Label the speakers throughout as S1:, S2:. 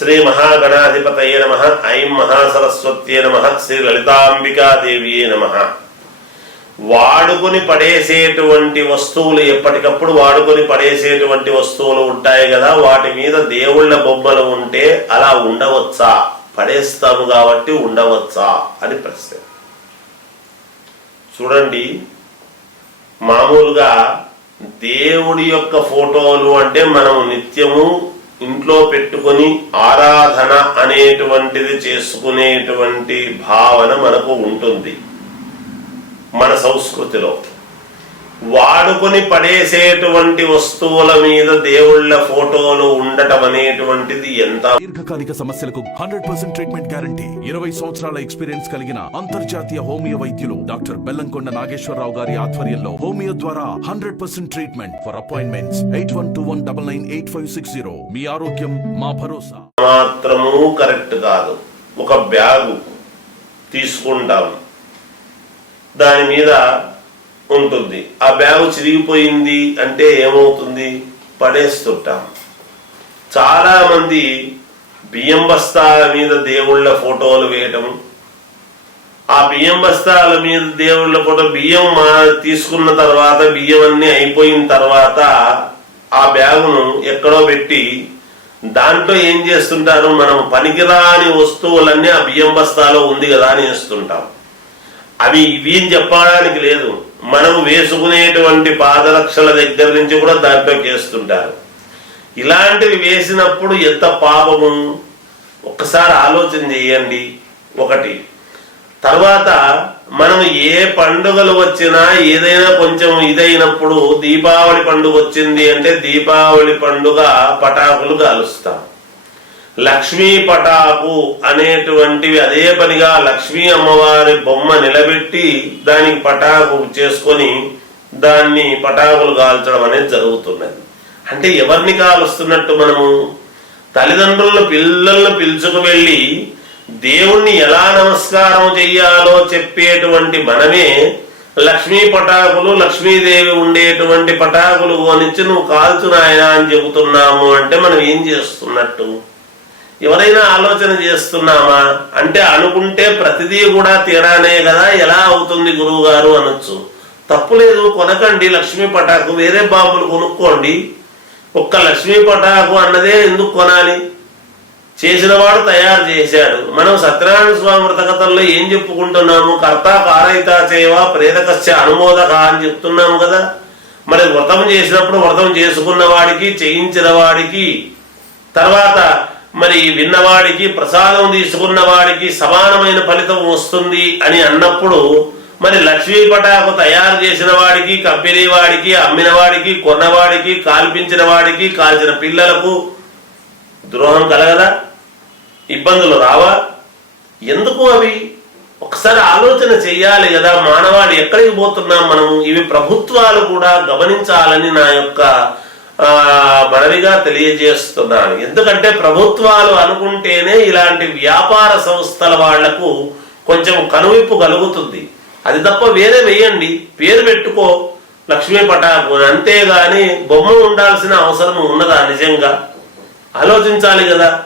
S1: శ్రీ మహాగణాధిపతయ నమ ఐం మహాసరస్వత్యే నమ శ్రీ లలితాంబికాదేవియే నమ. వాడుకొని పడేసేటువంటి వస్తువులు ఎప్పటికప్పుడు వాడుకొని పడేసేటువంటి వస్తువులు ఉంటాయి కదా వాటి మీద దేవుళ్ళ బొమ్మలు ఉంటే అలా ఉండవచ్చా? పడేస్తాము కాబట్టి ఉండవచ్చా? అని ప్రశ్న. చూడండి మామూలుగా దేవుడి యొక్క ఫోటోలు అంటే మనం నిత్యము ఇంట్లో పెట్టుకొని ఆరాధన అనేటువంటిది చేసుకునేటువంటి భావన మనకు ఉంటుంది. మన సంస్కృతిలో. వాడుకొని పడేసేటువంటి వస్తువుల మీద దేవుళ్ళ ఫోటోలు ఉండటం అనేటువంటిది ఎంత
S2: దీర్ఘకాలిక సమస్యలకు హండ్రెడ్ పర్సెంట్ ట్రీట్మెంట్ గ్యారంటీ. ఇరవై సంవత్సరాల ఎక్స్పీరియన్స్ కలిగిన అంతర్జాతీయ హోమియో వైద్యులు డాక్టర్ బెల్లంకొండ నాగేశ్వరరావు గారి ఆధ్వర్యంలో హోమియో ద్వారా hundred percent treatment. For appointments eight one two one double nine eight five six zero మీ ఆరోగ్యం మా భరోసా.
S1: మాత్రము కరెక్ట్ కాదు. ఒక బ్యాగు తీసుకుంటాం. దాని మీద ఉంటుంది. ఆ బ్యాగు చిరిగిపోయింది అంటే ఏమవుతుంది? పడేస్తుంటాం. చాలా మంది బియ్యం బస్తాల మీద దేవుళ్ళ ఫోటోలు వేయటం ఆ బియ్యం బస్తాల మీద దేవుళ్ళ ఫోటో బియ్యం మా తీసుకున్న తర్వాత బియ్యం అన్నీ అయిపోయిన తర్వాత ఆ బ్యాగును ఎక్కడో పెట్టి దాంట్లో ఏం చేస్తుంటారు? మనం పనికిరాని వస్తువులన్నీ ఆ బియ్యం బస్తాలో ఉంది కదా అని వేస్తుంటాం. అవి ఇవి చెప్పడానికి లేదు. మనం వేసుకునేటువంటి పాదరక్షల దగ్గర నుంచి కూడా దాంట్లోకి చేస్తుంటారు. ఇలాంటివి వేసినప్పుడు ఎంత పాపము? ఒక్కసారి ఆలోచన చేయండి. ఒకటి తర్వాత మనం ఏ పండుగలు వచ్చినా ఏదైనా కొంచెం ఇదైనప్పుడు దీపావళి పండుగ వచ్చింది అంటే దీపావళి పండుగ పటాకులు కాలుస్తాం. లక్ష్మీ పటాకు అనేటువంటివి అదే పనిగా లక్ష్మీ అమ్మవారి బొమ్మ నిలబెట్టి దానికి పటాకు చేసుకొని దాన్ని పటాకులు కాల్చడం అనేది జరుగుతున్నది. అంటే ఎవరిని కాలుస్తున్నట్టు మనము? తల్లిదండ్రులను పిల్లలను పిలుచుకు వెళ్ళి దేవుణ్ణి ఎలా నమస్కారం చెయ్యాలో చెప్పేటువంటి మనమే లక్ష్మీ పటాకులు లక్ష్మీదేవి ఉండేటువంటి పటాకులు కొనిచ్చి నువ్వు కాల్చు నాయనా అని చెబుతున్నాము అంటే మనం ఏం చేస్తున్నట్టు? ఎవరైనా ఆలోచన చేస్తున్నామా? అంటే అనుకుంటే ప్రతిదీ కూడా తేడానే కదా? ఎలా అవుతుంది గురువు గారు అనొచ్చు. తప్పు లేదు కొనకండి లక్ష్మీ పటాకు వేరే బాంబులు కొనుక్కోండి. ఒక్క లక్ష్మీ పటాకు అన్నదే ఎందుకు కొనాలి? చేసినవాడు తయారు చేశాడు. మనం సత్యనారాయణ స్వామి వ్రతకథల్లో ఏం చెప్పుకుంటున్నాము? కర్త కారయిత చేయవా ప్రేతకస్య అనుమోదక అని చెప్తున్నాము కదా? మరి వ్రతం చేసినప్పుడు వ్రతం చేసుకున్న వాడికి చేయించిన వాడికి తర్వాత మరి విన్నవాడికి ప్రసాదం తీసుకున్న వాడికి సమానమైన ఫలితం వస్తుంది అని అన్నప్పుడు మరి లక్ష్మీ పటాకు తయారు చేసిన వాడికి కంపెనీ వాడికి అమ్మిన వాడికి కొన్నవాడికి కాల్పించిన వాడికి కాల్చిన పిల్లలకు ద్రోహం కలగదా? ఇబ్బందులు రావా? ఎందుకు అవి? ఒకసారి ఆలోచన చెయ్యాలి కదా. మానవాళి ఎక్కడికి పోతున్నాం మనం ఇవి ప్రభుత్వాలు కూడా గమనించాలని నా యొక్క మనవిగా తెలియజేస్తున్నాను ఎందుకంటే ప్రభుత్వాలు అనుకుంటేనే ఇలాంటి వ్యాపార సంస్థల వాళ్ళకు కొంచెం కనువిప్పు కలుగుతుంది. అది తప్ప వేరే వేయండి పేరు పెట్టుకో లక్ష్మీ పటాకు. అంతేగాని బొమ్మ ఉండాల్సిన అవసరం ఉన్నదా నిజంగా? ఆలోచించాలి కదా.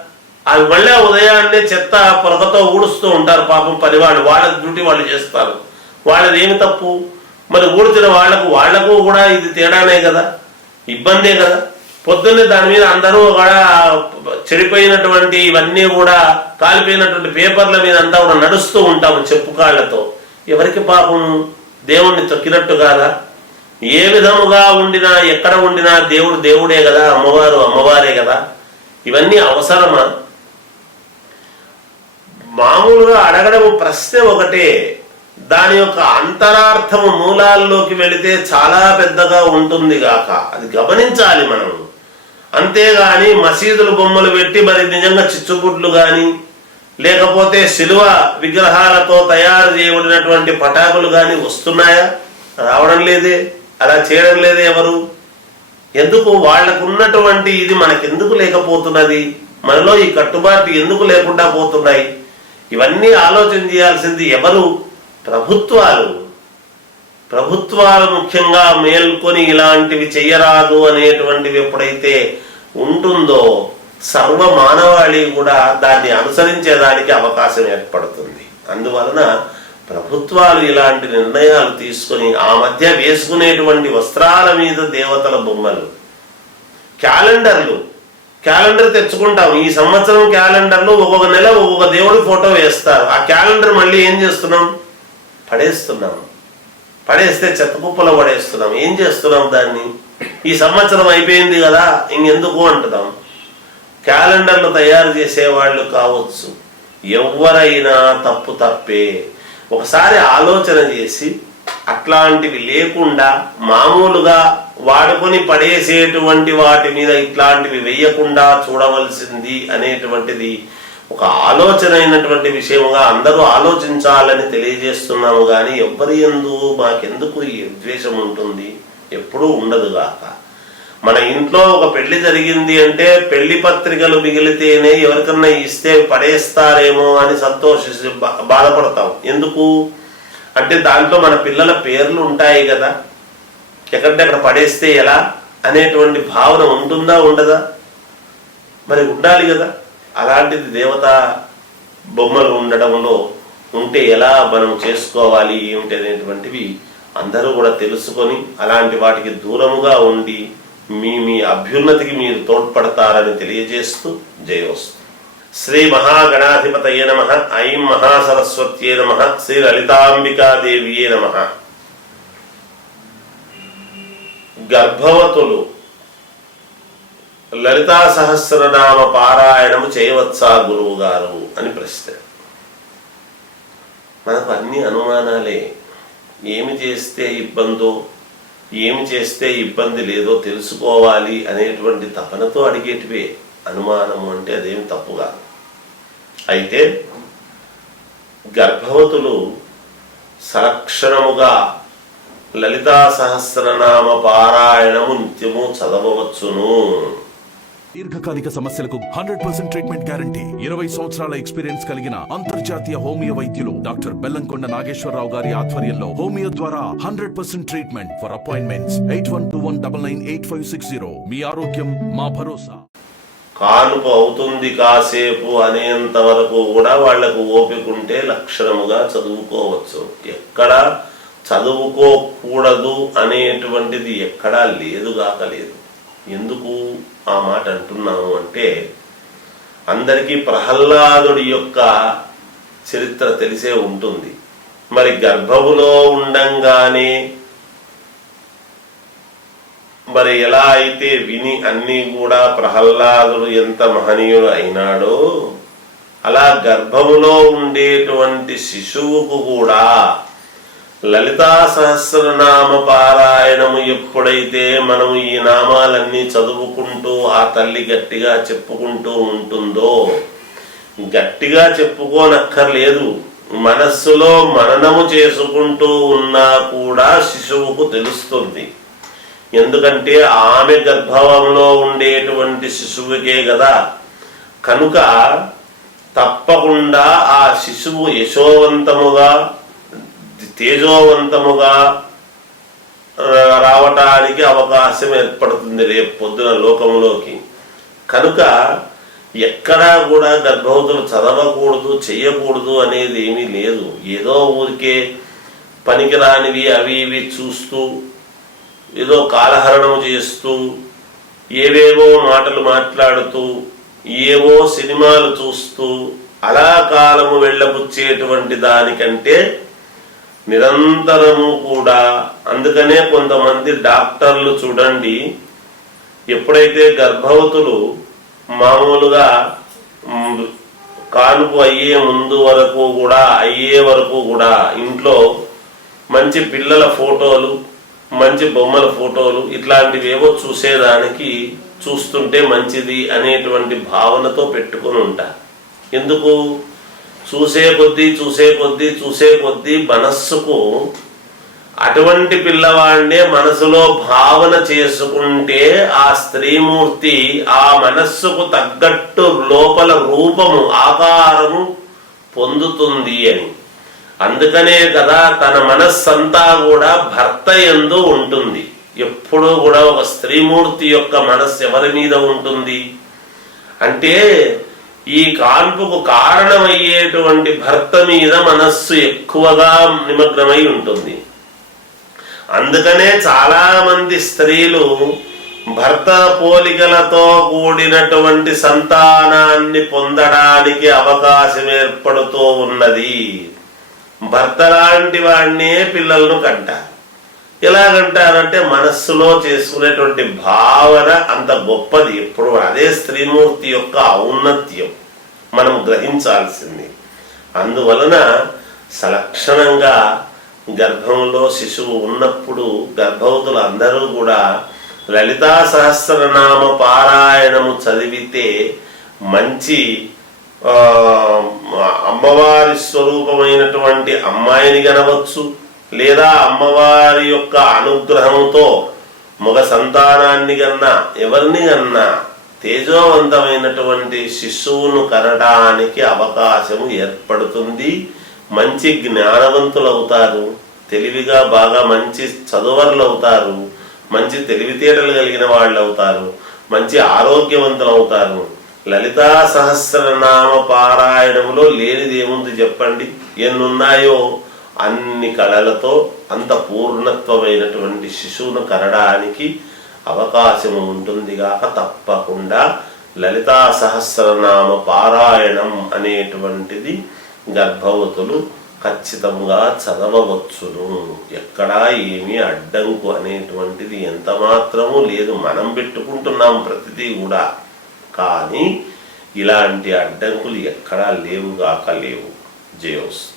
S1: అవి మళ్ళీ ఉదయాన్నే చెత్త పొరకతో ఊడుస్తూ ఉంటారు పాపం పనివాళ్ళు. వాళ్ళ డ్యూటీ వాళ్ళు చేస్తారు. వాళ్ళది ఏమి తప్పు? మరి ఊడ్చిన వాళ్ళకు వాళ్ళకు కూడా ఇది తేడానే కదా. ఇబ్బందే కదా. పొద్దున్నే దాని మీద అందరూ కూడా చెడిపోయినటువంటి ఇవన్నీ కూడా కాలిపోయినటువంటి పేపర్ల మీద అంతా కూడా నడుస్తూ ఉంటాము చెప్పుకాళ్ళతో ఎవరికి పాపం దేవుణ్ణి తొక్కినట్టు కాదా? ఏ విధముగా ఉండినా ఎక్కడ ఉండినా దేవుడు దేవుడే కదా అమ్మవారు అమ్మవారే కదా. ఇవన్నీ అవసరమా? మామూలుగా అడగడం ప్రశ్న ఒకటే. దాని యొక్క అంతరార్థము మూలాల్లోకి వెళితే చాలా పెద్దగా ఉంటుంది గాక. అది గమనించాలి మనం. అంతేగాని మసీదులు బొమ్మలు పెట్టి మరి నిజంగా చిచ్చుపుట్లు కానీ లేకపోతే శిలువ విగ్రహాలతో తయారు చేయబడినటువంటి పటాకులు కానీ వస్తున్నాయా? రావడం లేదే. అలా చేయడం లేదే ఎవరు? ఎందుకు వాళ్ళకున్నటువంటి ఇది మనకెందుకు లేకపోతున్నది? మనలో ఈ కట్టుబాటు ఎందుకు లేకుండా పోతున్నాయి? ఇవన్నీ ఆలోచన చేయాల్సింది ఎవరు? ప్రభుత్వాలు ప్రభుత్వాలు ముఖ్యంగా మేల్కొని ఇలాంటివి చెయ్యరాదు అనేటువంటివి ఎప్పుడైతే ఉంటుందో సర్వ మానవాళి కూడా దాన్ని అనుసరించేదానికి అవకాశం ఏర్పడుతుంది. అందువలన ప్రభుత్వాలు ఇలాంటి నిర్ణయాలు తీసుకొని ఆ మధ్య వేసుకునేటువంటి వస్త్రాల మీద దేవతల బొమ్మలు క్యాలెండర్లు క్యాలెండర్ తెచ్చుకుంటాం. ఈ సంవత్సరం క్యాలెండర్లో ఒక్కొక్క నెల ఒక్కొక్క దేవుడి ఫోటో వేస్తారు. ఆ క్యాలెండర్ మళ్ళీ ఏం చేస్తున్నాం? పడేస్తున్నాం. పడేస్తే చెత్తకుప్పలో పడేస్తున్నాం. ఏం చేస్తున్నాం దాన్ని? ఈ సంవత్సరం అయిపోయింది కదా ఇంకెందుకు అంటున్నాం? క్యాలెండర్లు తయారు చేసేవాళ్ళు కావచ్చు. ఎవరైనా తప్పు తప్పే. ఒకసారి ఆలోచన చేసి అట్లాంటివి లేకుండా మామూలుగా వాడుకొని పడేసేటువంటి వాటి మీద ఇట్లాంటివి వేయకుండా చూడవలసింది అనేటువంటిది ఒక ఆలోచన అయినటువంటి విషయంగా అందరూ ఆలోచించాలని తెలియజేస్తున్నాము కానీ ఎవ్వరి ఎందు మాకెందుకు ఈ ద్వేషం ఉంటుంది? ఎప్పుడూ ఉండదుగాక మన ఇంట్లో ఒక పెళ్ళి జరిగింది అంటే పెళ్ళి పత్రికలు మిగిలితేనే ఎవరికన్నా ఇస్తే పడేస్తారేమో అని సంతోషిసి బాధపడతాం. ఎందుకు? అంటే దాంట్లో మన పిల్లల పేర్లు ఉంటాయి కదా. ఎక్కడంటే అక్కడ పడేస్తే ఎలా అనేటువంటి భావన ఉంటుందా ఉండదా? మరి ఉండాలి కదా. అలాంటిది దేవత బొమ్మలు ఉండడంలో ఉంటే ఎలా మనం చేసుకోవాలి ఏమిటి అనేటువంటివి అందరూ కూడా తెలుసుకొని అలాంటి వాటికి దూరముగా ఉండి మీ మీ అభ్యున్నతికి మీరు తోడ్పడతారని తెలియజేస్తూ జయోస్ శ్రీ మహాగణాధిపతయే నమ ఐం మహాసరస్వత్యే నమ శ్రీ లలితాంబికాదేవియే నమ. గర్భవతులు లలితా సహస్రనామ పారాయణము చేయవచ్చా గురువు గారు అని ప్రశ్న. మనకు అన్ని అనుమానాలే. ఏమి చేస్తే ఇబ్బందో ఏమి చేస్తే ఇబ్బంది లేదో తెలుసుకోవాలి అనేటువంటి తపనతో అడిగేటివే. అనుమానము అంటే అదేమి తప్పుగా అయితే గర్భవతులు సలక్షణముగా లలితా సహస్రనామ పారాయణము నిత్యము చదవవచ్చును.
S2: దీర్ఘకాలిక సమస్యలకు హండ్రెడ్ పర్సెంట్ ట్రీట్మెంట్ గ్యారంటీ. ఇరవై సంవత్సరాల ఎక్స్పీరియన్స్ కలిగిన అంతర్జాతీయ హోమియో వైద్యులు డాక్టర్ బెల్లంకొండ నాగేశ్వరరావు గారి ఆధ్వర్యంలో హోమియో ద్వారా hundred percent treatment for appointments. Eight one two one double nine eight five six zero. మీ ఆరోగ్యం మా భరోసా.
S1: కానుపు అవుతుంది కాసేపు అనేంత వరకు కూడా వాళ్ళకు ఓపిక ఉంటే లక్షణముగా చదువుకోవచ్చు. ఎక్కడ చదువుకోకూడదు అనేటువంటిది ఎక్కడా లేదుగాక లేదు. ఎందుకు ఆ మాట అంటున్నాము అంటే అందరికీ ప్రహ్లాదుడి యొక్క చరిత్ర తెలిసే ఉంటుంది. మరి గర్భములో ఉండంగానే మరి ఎలా అయితే విని అన్నీ కూడా ప్రహ్లాదుడు ఎంత మహనీయుడు అయినాడో అలా గర్భములో ఉండేటువంటి శిశువుకు కూడా లలితా సహస్రనామ పారాయణము ఎప్పుడైతే మనం ఈ నామాలన్నీ చదువుకుంటూ ఆ తల్లి గట్టిగా చెప్పుకుంటూ ఉంటుందో గట్టిగా చెప్పుకోనక్కర్లేదు. మనస్సులో మననము చేసుకుంటూ ఉన్నా కూడా శిశువుకు తెలుస్తుంది. ఎందుకంటే ఆమె గర్భవంలో ఉండేటువంటి శిశువుకే కదా కనుక తప్పకుండా ఆ శిశువు యశోవంతముగా తేజోవంతముగా రావటానికి అవకాశం ఏర్పడుతుంది రేపు పొద్దున లోకములోకి. కనుక ఎక్కడా కూడా గర్భవతులు చదవకూడదు చెయ్యకూడదు అనేది ఏమీ లేదు. ఏదో ఊరికే పనికిరానివి అవి ఇవి చూస్తూ ఏదో కాలహరణం చేస్తూ ఏవేవో మాటలు మాట్లాడుతూ ఏవో సినిమాలు చూస్తూ అలా కాలము వెళ్ళబుచ్చేటువంటి దానికంటే నిరంతరము కూడా. అందుకనే కొంతమంది డాక్టర్లు చూడండి ఎప్పుడైతే గర్భవతులు మామూలుగా కానుపు అయ్యే ముందు వరకు కూడా అయ్యే వరకు కూడా ఇంట్లో మంచి పిల్లల ఫోటోలు మంచి బొమ్మల ఫోటోలు ఇట్లాంటివి ఏవో చూసేదానికి చూస్తుంటే మంచిది అనేటువంటి భావనతో పెట్టుకొని ఉంటారు ఎందుకు? చూసే కొద్దీ చూసే కొద్దీ చూసే కొద్దీ మనస్సుకు అటువంటి పిల్లవాడినే మనసులో భావన చేసుకుంటే ఆ స్త్రీమూర్తి ఆ మనస్సుకు తగ్గట్టు లోపల రూపము ఆకారము పొందుతుంది అని. అందుకనే కదా తన మనస్సంతా కూడా భర్త ఎందు ఉంటుంది. ఎప్పుడూ కూడా ఒక స్త్రీమూర్తి యొక్క మనస్సు ఎవరి మీద ఉంటుంది? అంటే ఈ కాల్పుకు కారణమయ్యేటువంటి భర్త మీద మనస్సు ఎక్కువగా నిమగ్నమై ఉంటుంది. అందుకనే చాలామంది స్త్రీలు భర్త పోలికలతో కూడినటువంటి సంతానాన్ని పొందడానికి అవకాశం ఏర్పడుతూ ఉన్నది. భర్త లాంటి వాడినే పిల్లలను కంటారు. ఎలాగంటారంటే మనస్సులో చేసుకునేటువంటి భావన అంత గొప్పది. ఎప్పుడు అదే స్త్రీమూర్తి యొక్క ఔన్నత్యం మనం గ్రహించాల్సింది. అందువలన సలక్షణంగా గర్భంలో శిశువు ఉన్నప్పుడు గర్భవతులు అందరూ కూడా లలితా సహస్రనామ పారాయణము చదివితే మంచి అమ్మవారి స్వరూపమైనటువంటి అమ్మాయిని గనవచ్చు. లేదా అమ్మవారి యొక్క అనుగ్రహంతో మగ సంతానాన్ని కన్నా ఎవరిని కన్నా తేజోవంతమైనటువంటి శిశువును కనడానికి అవకాశము ఏర్పడుతుంది. మంచి జ్ఞానవంతులు అవుతారు తెలివిగా బాగా మంచి చదువర్లు అవుతారు మంచి తెలివితేటలు కలిగిన వాళ్ళు అవుతారు మంచి ఆరోగ్యవంతులు అవుతారు లలితా సహస్రనామ పారాయణములో లేనిదేముంది చెప్పండి? ఎన్నున్నాయో? అన్ని కళలతో అంత పూర్ణత్వమైనటువంటి శిశువును కనడానికి అవకాశం ఉంటుందిగాక తప్పకుండా లలితా సహస్రనామ పారాయణం అనేటువంటిది గర్భవతులు ఖచ్చితంగా చదవవచ్చును. ఎక్కడా ఏమీ అడ్డంకు అనేటువంటిది ఎంత మాత్రము లేదు. మనం పెట్టుకుంటున్నాం ప్రతిదీ కూడా. కానీ ఇలాంటి అడ్డంకులు ఎక్కడా లేవుగాక లేవు. జయోస్